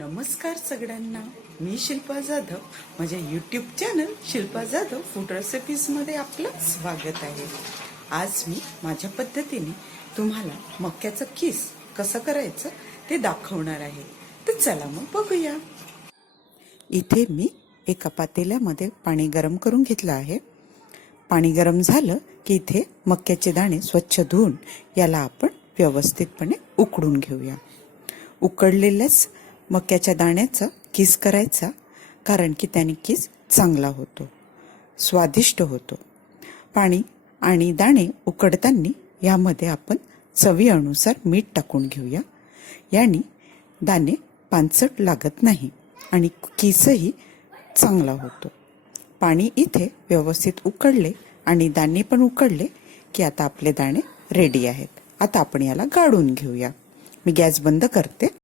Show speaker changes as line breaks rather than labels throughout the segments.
नमस्कार सगळ्यांना. मी शिल्पा जाधव. माझ्या YouTube channel Shilpa Jadhav food रेसिपीजमध्ये आपलं स्वागत आहे. आज मी माझ्या पद्धतीने तुम्हाला मक्याचं किस कसं करायचं ते दाखवणार आहे. तर चला मग बघूया. इथे मी एका पातेल्यामध्ये पाणी गरम करून घेतलं आहे. पाणी गरम झालं की इथे मक्याचे दाणे स्वच्छ धुवून याला आपण व्यवस्थितपणे उकडून घेऊया. उकडलेल्याच मक्याच्या दाण्याचा किस करायचा? कारण की त्याने किस चांगला होतो स्वादिष्ट होतो. पाणी आणि दाणे उकडताना यामध्ये आपण चवीनुसार मीठ टाकून घेऊया. याने दाणे पानसट लागत नाही आणि किसही चांगला होतो. पाणी इथे व्यवस्थित उकडले आणि दाणे पण उकडले की आता आपले दाणे रेडी आहेत. आता आपण याला गाळून घेऊया. मी गॅस बंद करते.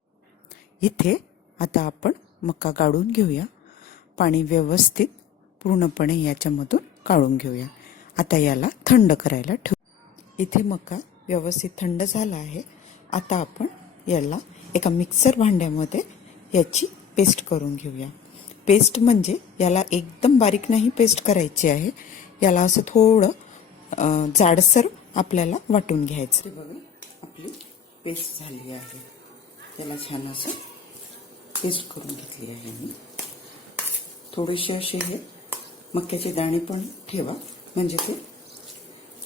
इथे आता आपण मका गाळून घेऊया. पाणी व्यवस्थित पूर्णपणे याच्यामधून काढून घेऊया. आता याला थंड करायला ठेवू. इथे मका व्यवस्थित थंड झाला आहे. आता आपण याला एका मिक्सर भांड्यामध्ये याची पेस्ट करून घेऊया. पेस्ट म्हणजे याला एकदम बारीक नाही पेस्ट करायची आहे. याला असं थोडं जाडसर आपल्याला वाटून घ्यायचं बघा आपली पेस्ट झाली आहे. त्याला छान असं पेस्ट करून घेतली आहे मी. थोडेसे असे हे मक्याचे दाणे पण ठेवा. म्हणजे ते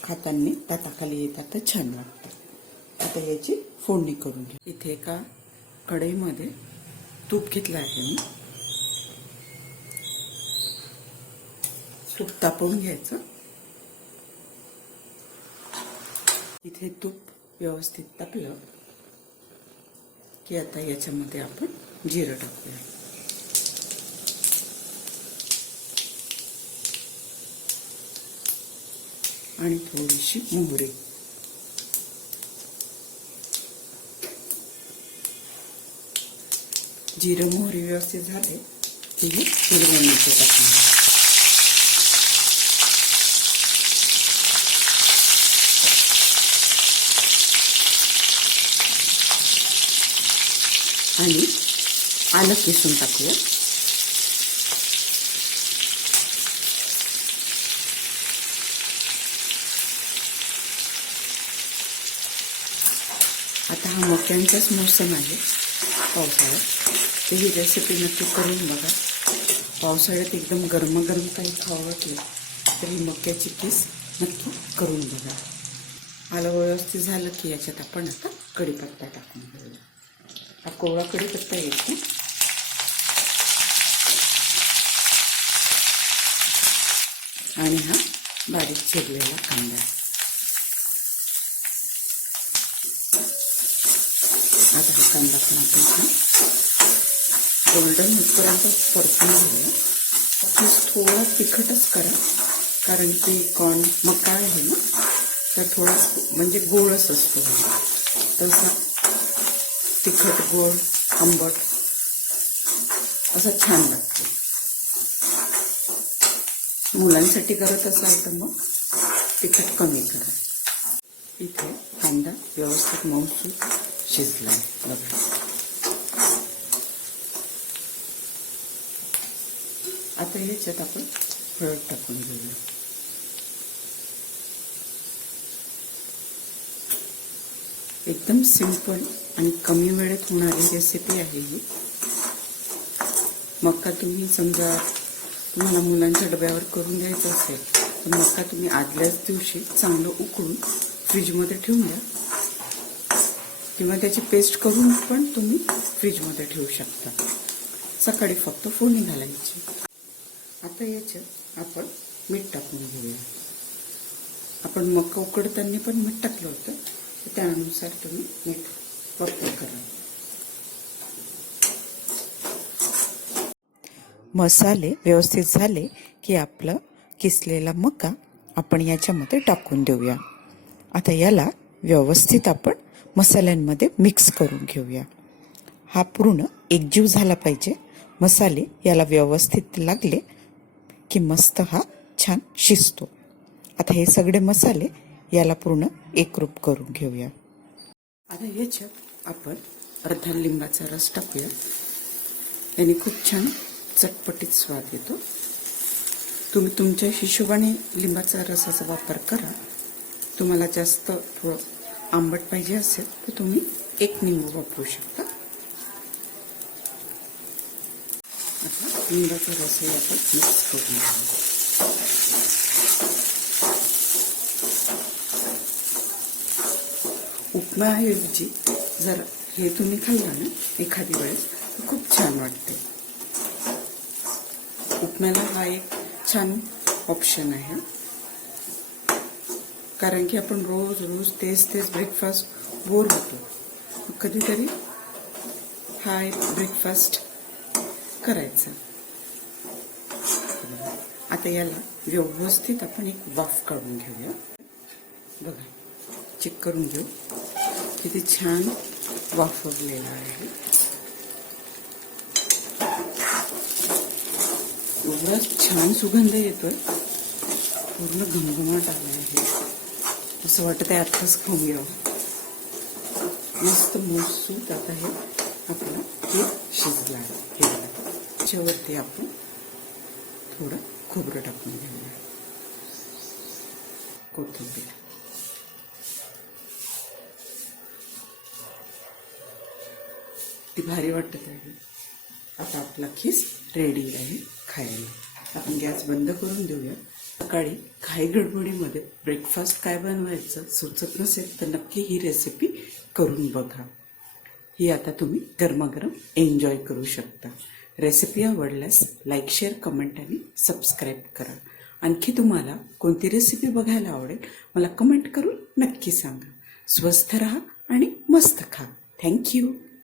खाताना ताताखाली येतात तर छान वाटतं आता याची फोडणी करून घ्या इथे एका कढईमध्ये तूप घेतलं आहे मी. तूप तापवून घ्यायचं. इथे तूप व्यवस्थित तापलं. की आता याच्यामध्ये आपण जिरं टाकूया. आणि थोडीशी मोहरी. जिरं मोहरी व्यवस्थित झाले की हे हिरव्या टाकणार आणि आलं किसून टाकूया. आता हा मक्यांचाच मोसम आहे पावसाळ्यात. तर ही रेसिपी नक्की करून बघा. पावसाळ्यात एकदम गरमागरम काही खावं वाटलं तर ही मक्याची किस नक्की करून बघा. आलं व्यवस्थित झालं की याच्यात आपण आता कढीपत्ता टाकून घेऊया. हा कोवळा कढीपत्ता येतो. आणि हा बारीक चिरलेला कांदा. आता हा कांदा पण आपण गोल्डन होतपर्यंत परतून घेऊया. प्लीज थोडा तिखटच करा कारण की कॉर्न मका आहे ना तर थोडा म्हणजे गोळच असतो. तसा तिखट गोड आंबट. असं छान लागतं. मुलांसाठी करत असाल तर मग तिखट कमी करा. इथे कांदा व्यवस्थित मऊसूत शिजला बघा. आता याच्यात आपण हळद टाकून घेऊया. एकदम सिंपल आणि कमी वेळेत होणारी रेसिपी आहे ही. मक्का तुम्ही समजा तुम्हाला मुलांच्या डब्यावर करून द्यायचं असेल तर मक्का तुम्ही आदल्याच दिवशी चांगलं उकळून फ्रीजमध्ये ठेवून द्या. किंवा त्याची पेस्ट करून पण तुम्ही फ्रीजमध्ये ठेवू शकता. सकाळी फक्त फोडणी घालायची. आता याच्यात आपण मीठ टाकून घेऊया. आपण मक्का उकडताना पण मीठ टाकलं होतं त्यानुसार तुम्ही मीठ मसाले व्यवस्थित झाले की आपलं किसलेला मका आपण याच्यामध्ये टाकून देऊया. आता याला व्यवस्थित आपण मसाल्यांमध्ये मिक्स करून घेऊया. हा पूर्ण एकजीव झाला पाहिजे. मसाले याला व्यवस्थित लागले की मस्त हा छान शिजतो. आता हे सगळे मसाले याला पूर्ण एकरूप करून घेऊया. आता याच्यात आपण अर्धा लिंबाचा रस टाकूया याने खूप छान चटपटीत स्वाद येतो. तुम्ही तुमच्या हिशोबाने लिंबाचा रसाचा वापर करा. तुम्हाला जास्त थोडं आंबट पाहिजे असेल तर तुम्ही एक निंबू वापरू शकता. आता लिंबाचा रसही आपण मिक्स करून उपमाऐवजी जर हे तुम्ही खाल्लं ना एखादी वेळेस तर खूप छान वाटते. उपम्याला हा एक छान ऑप्शन आहे. कारण की आपण रोज रोज तेच तेच ब्रेकफास्ट बोर होतो. कधीतरी हा एक ब्रेकफास्ट करायचा. आता याला व्यवस्थित आपण एक वाफ काढून घेऊया. बघा चेक करून घेऊ. किती छान वाफवलेला आहे. एवढा छान सुगंध येतोय. पूर्ण घमघमाट आला आहे. असं वाटत आहे आत्ताच खाऊन घ्यावं. मस्त मसूत आता हे आपलं केक शिजला आहे त्याच्यावरती आपण थोडं खोबरं टाकून घेऊया. कोथिंबीर. ती भारी वाटत आहे आता आपला खीस रेडी आहे खायला. आपण गॅस बंद करून देऊया. सकाळी घाई गडबडीमध्ये ब्रेकफास्ट काय बनवायचं सुचत नसेल तर नक्की ही रेसिपी करून बघा. ही आता तुम्ही गरमागरम एन्जॉय करू शकता. रेसिपी आवडल्यास लाईक शेअर कमेंट आणि सबस्क्राईब करा. आणखी तुम्हाला कोणती रेसिपी बघायला आवडेल मला कमेंट करून नक्की सांगा. स्वस्थ राहा आणि मस्त खा. थँक्यू